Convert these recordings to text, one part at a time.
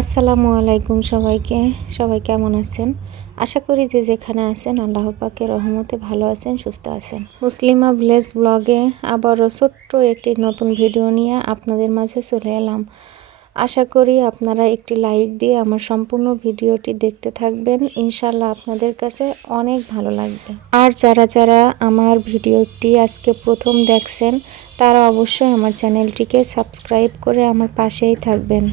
আসসালামু আলাইকুম সবাইকে। সবাই কেমন আছেন? আশা করি যে যেখানে আছেন আল্লাহ পাকে রহমতে ভালো আছেন, সুস্থ আছেন। মুসলিমা ভিলেজ ব্লগে আবারও ছোট্ট একটি নতুন ভিডিও নিয়ে আপনাদের মাঝে চলে এলাম। আশা করি আপনারা একটি লাইক দিয়ে আমার সম্পূর্ণ ভিডিওটি দেখতে থাকবেন। ইনশাল্লাহ আপনাদের কাছে অনেক ভালো লাগবে। আর যারা যারা আমার ভিডিওটি আজকে প্রথম দেখছেন, তারা অবশ্যই আমার চ্যানেলটিকে সাবস্ক্রাইব করে আমার পাশেই থাকবেন।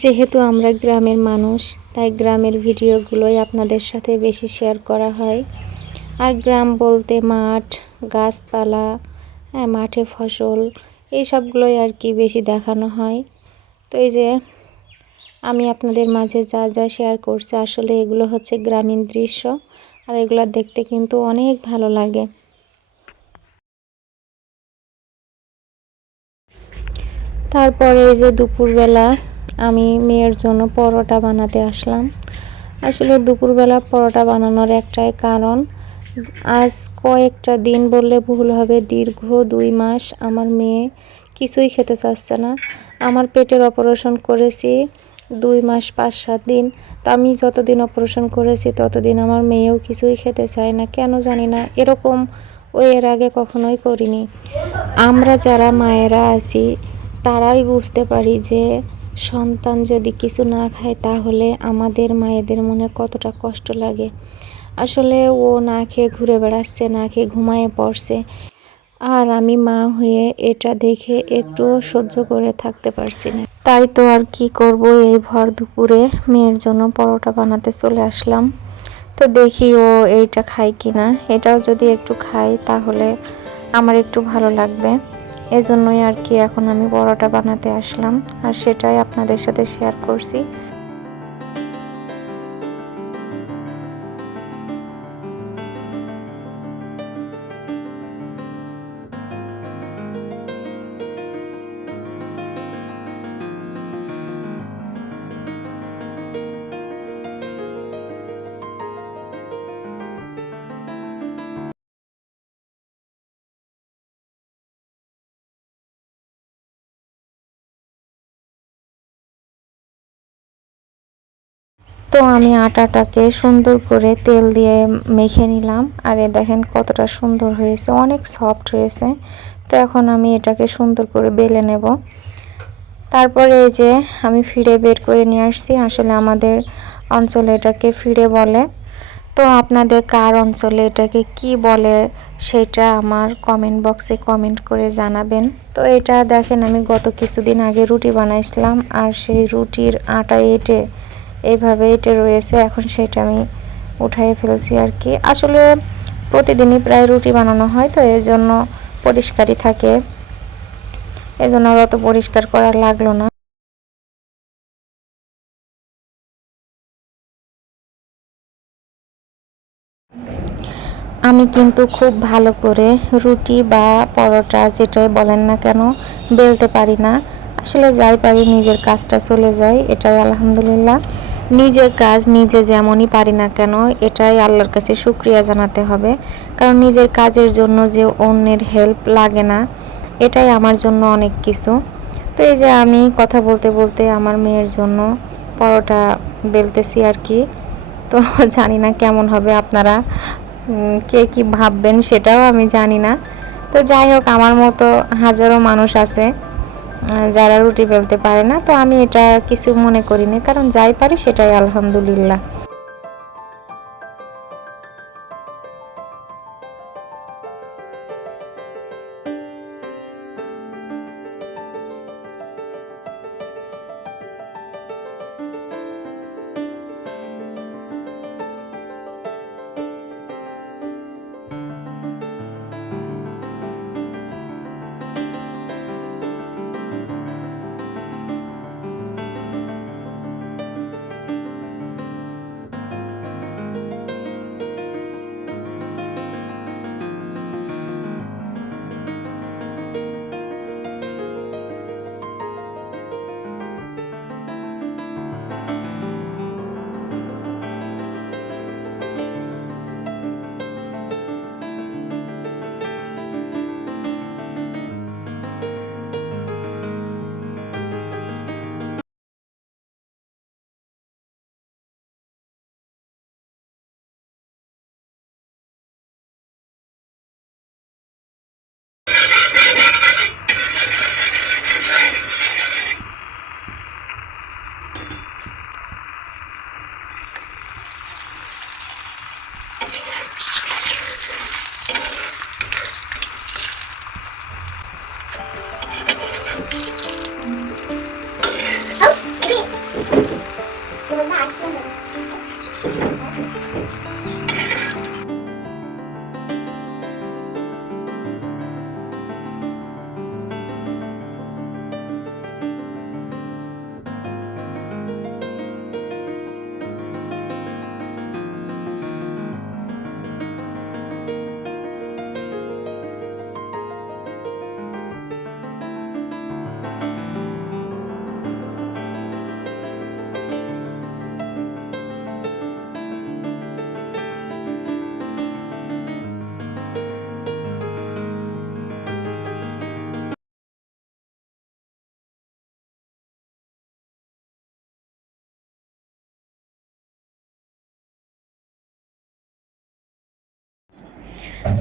যেহেতু আমরা গ্রামের মানুষ, তাই গ্রামের ভিডিওগুলোই আপনাদের সাথে বেশি শেয়ার করা হয়। আর গ্রাম বলতে মাঠ, গাছপালা হ্যাঁ মাঠে ফসল, এই সবগুলোই আর কি বেশি দেখানো হয়। তো এই যে আমি আপনাদের মাঝে যা যা শেয়ার করছি, আসলে এগুলো হচ্ছে গ্রামীণ দৃশ্য আর এগুলো দেখতে কিন্তু অনেক ভালো লাগে। তারপরে এই যে দুপুরবেলা আমি মেয়ের জন্য পরোটা বানাতে আসলাম। আসলে দুপুরবেলা পরোটা বানানোর একটাই কারণ, আজ কয়েকটা দিন বললে ভুল হবে, দীর্ঘ দুই মাস আমার মেয়ে কিছুই খেতে চাচ্ছে না। আমার পেটের অপারেশন করেছি দুই মাস, পাঁচ, সাত দিন। তো আমি যতদিন অপারেশন করেছি, ততদিন আমার মেয়েও কিছুই খেতে চায় না। কেন জানি না, এরকম ওই এর আগে কখনোই করিনি। আমরা যারা মায়েরা আছি, তারাই বুঝতে পারি যে সন্তান যদি কিছু না খায়, তাহলে আমাদের মায়েদের মনে কতটা কষ্ট লাগে। আসলে ও না খেয়ে ঘুরে বেড়াচ্ছে, না খেয়ে ঘুমায়ে পড়ছে। আর আমি মা হয়ে এটা দেখে একটুও সহ্য করে থাকতে পারছি না। তাই তো আর কি করব? এই ভর দুপুরে মেয়ের জন্য পরোটা বানাতে চলে আসলাম। তো দেখি ও এইটা খায় কি না এটাও যদি একটু খাই, তাহলে আমার একটু ভালো লাগবে। এজন্যই আর কি এখন আমি পরোটা বানাতে আসলাম। আর সেটাই আপনাদের সাথে শেয়ার করছি। তো আমি আটাটাকে সুন্দর করে তেল দিয়ে মেখে নিলাম। আর এ দেখেন কতটা সুন্দর হয়েছে, অনেক সফট হয়েছে। তো এখন আমি এটাকে সুন্দর করে বেলে নেব। তারপরে এই যে আমি ফিরে বের করে নিয়ে আসছি। আসলে আমাদের অঞ্চলে এটাকে ফিরে বলে। তো আপনাদের কার অঞ্চলে এটাকে কি বলে সেটা আমার কমেন্ট বক্সে কমেন্ট করে জানাবেন। তো এটা দেখেন আমি গত কিছুদিন আগে রুটি বানাইছিলাম। আর সেই রুটির আটা এটে এইভাবে এটা রয়েছে, এখন সেটা আমি উঠাই ফেলছি আর কি। আসলে প্রতিদিনই প্রায় রুটি বানানো হয়, তো এর জন্য পরিষ্কারই থাকে। এজন্য আর অত পরিষ্কার করা লাগল না। আমি কিন্তু খুব ভালো করে রুটি বা পরোটা যেটাই বলেন না কেন, বেলতে পারি না। আসলে যাই পারি, নিজের কাজটা চলে যায়, এটাই আলহামদুলিল্লাহ। নিজের কাজ নিজে যেমনই পারি না কেন, এটাই আল্লাহর কাছে শুক্রিয়া জানাতে হবে। কারণ নিজের কাজের জন্য যে অন্যের হেল্প লাগে না, এটাই আমার জন্য অনেক কিছু। তো এই যে আমি কথা বলতে বলতে আমার মেয়ের জন্য পরোটা বেলতেছি আর কি। তো জানি না কেমন হবে, আপনারা কে কি ভাববেন সেটাও আমি জানি না। তো যাই হোক, আমার মতো হাজারো মানুষ আছে। যারা রুটি ফেলতে পারে না, তো আমি এটা কিছু মনে করি না কারণ যাই পারি সেটাই আলহামদুলিল্লাহ।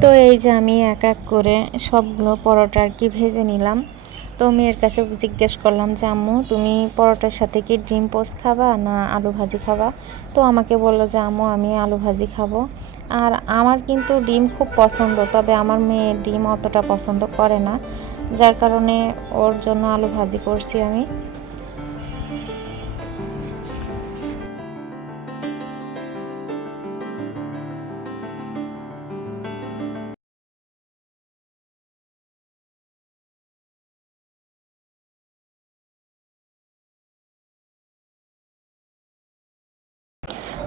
তো এই যে আমি এক এক করে সবগুলো পরোটা আর কি ভেজে নিলাম। তো মেয়ের কাছে জিজ্ঞেস করলাম যে, আম্মু, তুমি পরোটার সাথে কি ডিম পোস্ট খাবা না আলু ভাজি খাবা? তো আমাকে বলল যে, আম্মু, আমি আলু ভাজি খাব। আর আমার কিন্তু ডিম খুব পছন্দ, তবে আমার মেয়ে ডিম অতটা পছন্দ করে না। যার কারণে ওর জন্য আলু ভাজি করছি আমি।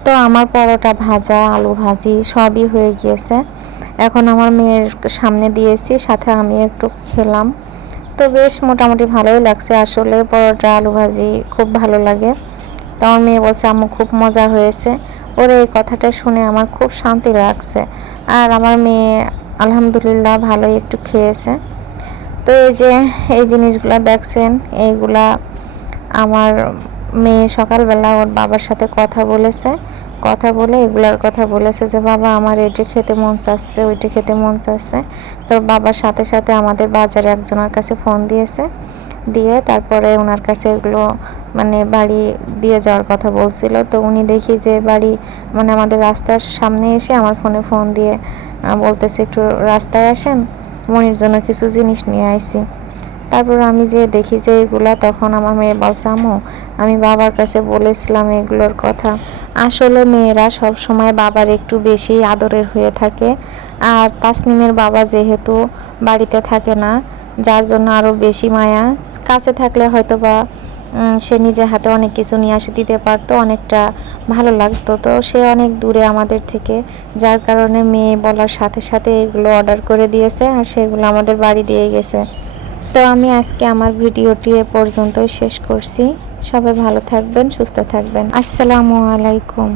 তো আমার পরোটা ভাজা, আলু ভাজি সবই হয়ে গিয়েছে। এখন আমার মেয়ের সামনে দিয়েছি, সাথে আমি একটু খেলাম। তো বেশ মোটামুটি ভালোই লাগছে। আসলে পরোটা, আলু ভাজি খুব ভালো লাগে। তো আমার মেয়ে বলছে, আম্মু, খুব মজা হয়েছে। ওর এই কথাটা শুনে আমার খুব শান্তি লাগছে। আর আমার মেয়ে আলহামদুলিল্লাহ ভালোই একটু খেয়েছে। তো এই যে, এই জিনিসগুলা দেখছেন, এইগুলা আমার মেয়ে সকালবেলা ওর বাবার সাথে কথা বলেছে, কথা বলে এগুলার কথা বলেছে যে, বাবা, আমার এটি খেতে মন চাচ্ছে, ওইটি খেতে মন চাচ্ছে। তো বাবার সাথে সাথে আমাদের বাজারে একজনের কাছে ফোন দিয়েছে, দিয়ে তারপরে ওনার কাছে এগুলো মানে বাড়ি দিয়ে যাওয়ার কথা বলছিল। তো উনি দেখি যে বাড়ি মানে আমাদের রাস্তার সামনে এসে আমার ফোনে ফোন দিয়ে বলতেছে, একটু রাস্তায় আসেন, মনির জন্য কিছু জিনিস নিয়ে আইছি তারপর আমি যে দেখি যে এগুলা, তখন আমার মেয়ে বলছে আমু আমি বাবার কাছে বলেছিলাম এগুলোর কথা। আসলে মেয়েরা সব সময় বাবার একটু বেশি আদরের হয়ে থাকে। আর তাসনিমের বাবা যেহেতু বাড়িতে থাকে না, যার জন্য আরও বেশি মায়া। কাছে থাকলে হয়তো বা সে নিজে হাতে অনেক কিছু নিয়ে আসে, দিতে পারতো, অনেকটা ভালো লাগতো। তো সে অনেক দূরে আমাদের থেকে, যার কারণে মেয়ে বলার সাথে সাথে এগুলো অর্ডার করে দিয়েছে, আর সেগুলো আমাদের বাড়ি দিয়ে গেছে। তো আমি আজকে আমার ভিডিওটি এ পর্যন্তই শেষ করছি। সবাই ভালো থাকবেন, সুস্থ থাকবেন। আসসালামু আলাইকুম।